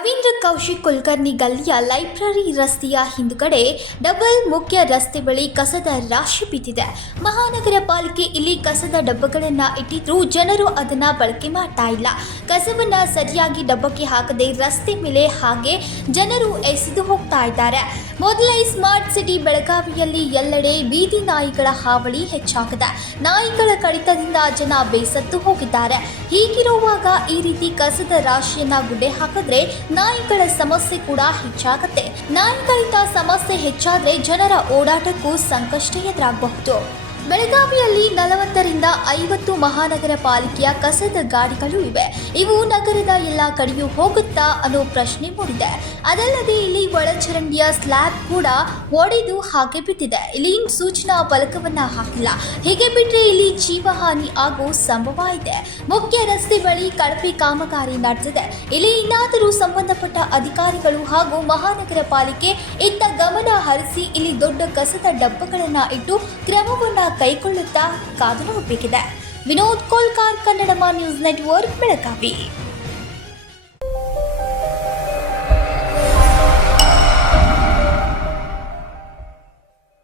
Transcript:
Ravindra Kaushik Kulkarni ಗಲ್ಲಿಯ library ರಸ್ತೆಯ ಹಿಂದುಗಡೆ double ಮುಖ್ಯ ರಸ್ತೆ ಬಳಿ ಕಸದ ರಾಶಿ ಬಿದ್ದಿದೆ. ಮಹಾನಗರ ಪಾಲಿಕೆ ಇಲ್ಲಿ ಕಸದ ಡಬ್ಬಗಳನ್ನು ಇಟ್ಟಿದ್ರೂ ಜನರು ಅದನ್ನ ಬಳಕೆ ಮಾಡ್ತಾ ಇಲ್ಲ. ಕಸವನ್ನ ಸರಿಯಾಗಿ ಡಬ್ಬಕ್ಕೆ ಹಾಕದೆ ರಸ್ತೆ ಮೇಲೆ ಹಾಗೆ ಜನರು ಎಸೆದು ಹೋಗ್ತಾ ಇದ್ದಾರೆ. ಮೊದಲ ಸ್ಮಾರ್ಟ್ ಸಿಟಿ ಬೆಳಗಾವಿಯಲ್ಲಿ ಎಲ್ಲೆಡೆ ಬೀದಿ ನಾಯಿಗಳ ಹಾವಳಿ ಹೆಚ್ಚಾಗಿದೆ. ನಾಯಿಗಳ ಕಡಿತದಿಂದ ಜನ ಬೇಸತ್ತು ಹೋಗಿದ್ದಾರೆ. ಹೀಗಿರುವಾಗ ಈ ರೀತಿ ಕಸದ ರಾಶಿಯನ್ನ ಗುಡ್ಡೆ ಹಾಕಿದ್ರೆ ನಾಯಿಗಳ ಸಮಸ್ಯೆ ಕೂಡ ಹೆಚ್ಚಾಗುತ್ತೆ. ನಾಯಿಗಳಿಂದ ಸಮಸ್ಯೆ ಹೆಚ್ಚಾದ್ರೆ ಜನರ ಓಡಾಟಕ್ಕೂ ಸಂಕಷ್ಟ ಎದುರಾಗಬಹುದು. ಬೆಳಗಾವಿಯಲ್ಲಿ 40 ರಿಂದ 50 ಮಹಾನಗರ ಪಾಲಿಕೆಯ ಕಸದ ಗಾಡಿಗಳು ಇವೆ. ಇವು ನಗರದ ಎಲ್ಲ ಕಡೆಯೂ ಹೋಗುತ್ತಾ ಅನ್ನೋ ಪ್ರಶ್ನೆ ಮೂಡಿದೆ. ಅದಲ್ಲದೆ ಇಲ್ಲಿ ಒಳಚರಂಡಿಯ ಸ್ಲ್ಯಾಬ್ ಕೂಡ ಒಡೆದು ಹಾಗೆ ಬಿದ್ದಿದೆ. ಇಲ್ಲಿ ಸೂಚನಾ ಫಲಕವನ್ನ ಹಾಕಿಲ್ಲ. ಹೀಗೆ ಬಿಟ್ಟರೆ ಇಲ್ಲಿ ಜೀವಹಾನಿ ಆಗೋ ಸಂಭವ ಇದೆ. ಮುಖ್ಯ ರಸ್ತೆ ಬಳಿ ಕಳಪೆ ಕಾಮಗಾರಿ ನಡೆದಿದೆ. ಇಲ್ಲಿ ಇನ್ನಾದರೂ ಸಂಬಂಧಪಟ್ಟ ಅಧಿಕಾರಿಗಳು ಹಾಗೂ ಮಹಾನಗರ ಪಾಲಿಕೆ ಇತ್ತ ಗಮನ ಹರಿಸಿ ಇಲ್ಲಿ ದೊಡ್ಡ ಕಸದ ಡಬ್ಬಗಳನ್ನ ಇಟ್ಟು ಕ್ರಮವನ್ನ ಕೈಗೊಳ್ಳುತ್ತಾ ಕಾದು ನೋಡಬೇಕಿದೆ. Vinod Kolkar, Kannadama news network, Belagavi.